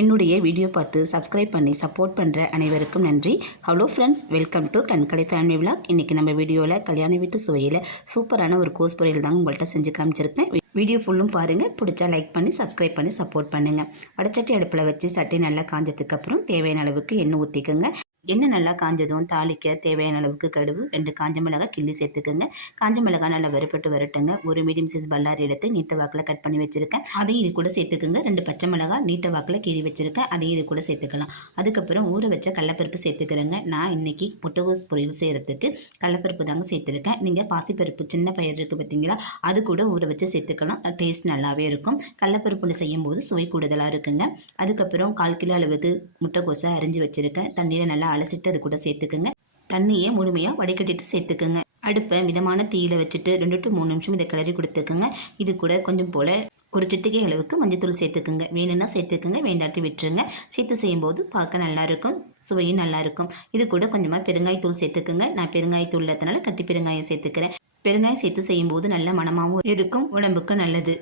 என்னுடைய வீடியோ பார்த்து சப்ஸ்கிரைப் பண்ணி சப்போர்ட் பண்ணுற அனைவருக்கும் நன்றி. Hello friends welcome to Kankalai family vlog இன்றைக்கி நம்ம வீடியோவில் கல்யாண வீட்டு சுவையில் சூப்பரான ஒரு கோஸ் பொரியல் தாங்க உங்கள்கிட்ட செஞ்சு காமிச்சிருக்கேன். வீடியோ ஃபுல்லும் பாருங்கள் பிடிச்சா லைக் பண்ணி சப்ஸ்கிரைப் பண்ணி சப்போர்ட் பண்ணுங்கள் வடச்சட்டி அடுப்பில் வச்சு சட்டி நல்லா காஞ்சதுக்கப்புறம் தேவையான அளவுக்கு எண்ணெய் ஊற்றிக்கோங்க எண்ணெய் நல்லா காஞ்சதும் தாளிக்க தேவையான அளவுக்கு கடுகு ரெண்டு காஞ்ச மிளகாய் கிள்ளி சேர்த்துக்கோங்க. காஞ்ச மிளகாய் நல்லா வறுப்பட்டு வரட்டுங்க. ஒரு மீடியம் சைஸ் பல்லாரி எடுத்து நீட்ட வாக்கில் கட் பண்ணி வச்சுருக்கேன். அதையும் இது கூட சேர்த்துக்கோங்க. ரெண்டு பச்சை மிளகாய் நீட்ட வாக்கில் கீறி வச்சுருக்கேன். அதையும் இது கூட சேர்த்துக்கலாம். அதுக்கப்புறம் ஊற வச்ச கடலப்பருப்பு சேர்த்துக்கிறேங்க. நான் இன்றைக்கி முட்டைகோஸ் பொரியல் செய்கிறதுக்கு கடலப்பருப்பு தாங்க சேர்த்துருக்கேன். நீங்கள் பாசிப்பருப்பு சின்ன பயிர் இருக்குது பார்த்தீங்களா அது கூட ஊற வச்சு சேர்த்துக்கலாம். டேஸ்ட் நல்லாவே இருக்கும். கடலப்பருப்புன்னு செய்யும்போது சுவை கூடுதலாக இருக்குங்க. அதுக்கப்புறம் கால் கிலோ அளவுக்கு முட்டைக்கோஸை அரிஞ்சு வச்சுருக்கேன். தண்ணியில் நல்லா அலசிட்டு அது கூட சேர்த்துக்குங்க. தண்ணியை முழுமையாக வடிகட்டிட்டு சேர்த்துக்குங்க. அடுப்பை மிதமான தீயில வச்சுட்டு ரெண்டு டு மூணு நிமிஷம் இதை கிளறி கொடுத்துக்குங்க. இது கூட கொஞ்சம் போல் ஒரு சிட்டிகை அளவுக்கு மஞ்சத்தூள் சேர்த்துக்குங்க. வேணும்னா சேர்த்துக்குங்க வேண்டாட்டி விட்டுருங்க. சேர்த்து செய்யும்போது பார்க்க நல்லாயிருக்கும் சுவையும் நல்லாயிருக்கும் இது கூட கொஞ்சமாக பெருங்காயத்தூள் சேர்த்துக்குங்க. நான் பெருங்காயத்தூள் இல்லாதனால கட்டி பெருங்காயம் சேர்த்துக்கிறேன். பெருங்காயம் சேர்த்து செய்யும்போது நல்ல மனமாகவும் இருக்கும் உடம்புக்கு நல்லது.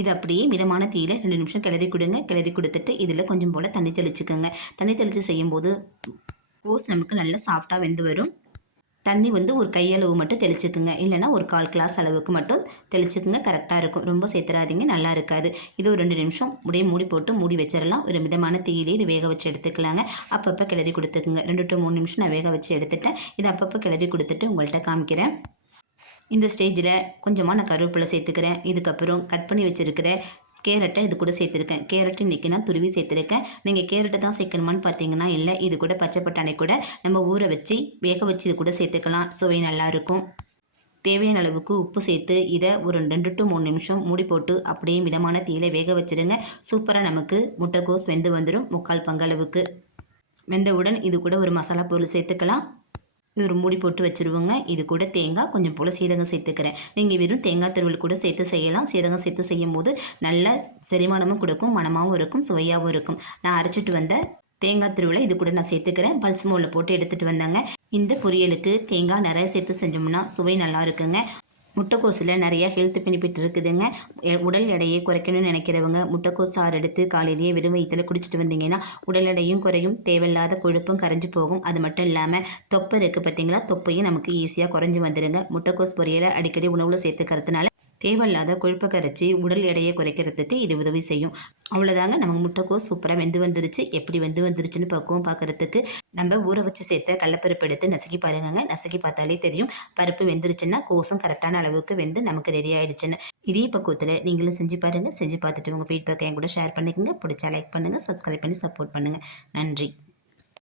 இது அப்படியே மிதமான தீயில் ரெண்டு நிமிஷம் கிளறி கொடுங்க. கிளறி கொடுத்துட்டு இதில் கொஞ்சம் போல் தண்ணி தெளிச்சுக்கோங்க. தண்ணி தெளித்து செய்யும்போது கோஸ் நமக்கு நல்லா சாஃப்டாக வெந்து வரும். தண்ணி வந்து ஒரு கையளவு மட்டும் தெளிச்சுக்குங்க. இல்லைனா ஒரு கால் கிளாஸ் அளவுக்கு மட்டும் தெளிச்சுக்குங்க. கரெக்டாக இருக்கும். ரொம்ப சேர்த்துறாதீங்க நல்லா இருக்காது. இது ஒரு ரெண்டு நிமிஷம் முடிய மூடி போட்டு மூடி வச்சிடலாம். ஒரு மிதமான தீயிலே இது வேக வச்சு எடுத்துக்கலாங்க. அப்பப்போ கிளறி கொடுத்துக்குங்க. ரெண்டு டு மூணு நிமிஷம் நான் வேக வச்சு எடுத்துட்டேன். இதை அப்பப்போ கிளறி கொடுத்துட்டு உங்கள்கிட்ட காமிக்கிறேன். இந்த ஸ்டேஜில் கொஞ்சமாக நான் கருவேப்பிலை சேர்த்துக்கிறேன். இதுக்கப்புறம் கட் பண்ணி வச்சுருக்கிற கேரட்டை இது கூட சேர்த்துருக்கேன். கேரட் இன்றைக்கி நான் துருவி சேர்த்துருக்கேன். நீங்கள் கேரட்டை தான் சேர்க்கணுமான்னு பார்த்தீங்கன்னா இல்லை இது கூட பச்சை பட்டாணி கூட நம்ம ஊற வச்சு வேக வச்சு இது கூட சேர்த்துக்கலாம். சுவை நல்லாயிருக்கும் தேவையான அளவுக்கு உப்பு சேர்த்து இதை ஒரு ரெண்டு டு மூணு நிமிஷம் மூடி போட்டு அப்படியே மிதமான தீயில வேக வச்சுருங்க. சூப்பராக நமக்கு முட்டைக்கோஸ் வெந்து வந்துடும் முக்கால் பங்களவுக்கு வெந்தவுடன் இது கூட ஒரு மசாலா பொருள் சேர்த்துக்கலாம். ஒரு மூடி போட்டு வச்சுருவோங்க. இது கூட தேங்காய் கொஞ்சம் போல் சீரகம் சேர்த்துக்கிறேன். நீங்கள் வெறும் தேங்காய் திருவள் கூட சேர்த்து செய்யலாம். சீரகம் சேர்த்து செய்யும் போது நல்ல செரிமானமும் கொடுக்கும் மனமாகவும் இருக்கும் சுவையாகவும் இருக்கும். நான் அரைச்சிட்டு வந்த தேங்காய் திருவிழா இது கூட நான் சேர்த்துக்கிறேன். பல்ஸ் மோலில் போட்டு எடுத்துகிட்டு வந்தாங்க. இந்த பொரியலுக்கு தேங்காய் நிறைய சேர்த்து செஞ்சோம்னா சுவை நல்லா இருக்குங்க. முட்டைக்கோஸில் நிறைய ஹெல்த் பெனிஃபிட் இருக்குதுங்க. உடல் எடையை குறைக்கணும்னு நினைக்கிறவங்க முட்டைக்கோஸ் சாறு எடுத்து காலையிலேயே வெறும் வயிற்றில் குடிச்சிட்டு வந்தீங்கன்னா உடல் எடையும் குறையும் தேவையில்லாத கொழுப்பும் கரைஞ்சி போகும். அது மட்டும் இல்லாமல் தொப்பை இருக்குது பார்த்தீங்களா தொப்பையும் நமக்கு ஈஸியாக குறைஞ்சி வந்துடுங்க முட்டைக்கோஸ் பொரியலை அடிக்கடி உணவில் சேர்த்துக்கிறதுனால தேவையில்லாத கொழுப்பை கரைச்சி உடல் எடையை குறைக்கிறதுக்கு இது உதவி செய்யும். அவ்வளோதாங்க நம்ம முட்டைக்கோஸ் சூப்பராக வெந்து வந்துருச்சு. எப்படி வெந்து வந்துருச்சுன்னு பக்குவம் பார்க்குறதுக்கு நம்ம ஊற வச்சு சேர்த்த கடலப்பருப்பு எடுத்து நசுக்கி பாருங்க நசுக்கி பார்த்தாலே தெரியும். பருப்பு வெந்துருச்சுன்னா கோசும் கரெக்டான அளவுக்கு வெந்து நமக்கு ரெடி ஆகிடுச்சுன்னு இதே பக்குவத்தில் நீங்களும் செஞ்சு பாருங்கள் செஞ்சு பார்த்துட்டு உங்கள் ஃபீட்பேக்கை என் கூட ஷேர் பண்ணிக்கோங்க. பிடிச்சா லைக் பண்ணுங்கள் சப்ஸ்கிரைப் பண்ணி சப்போர்ட் பண்ணுங்கள் நன்றி.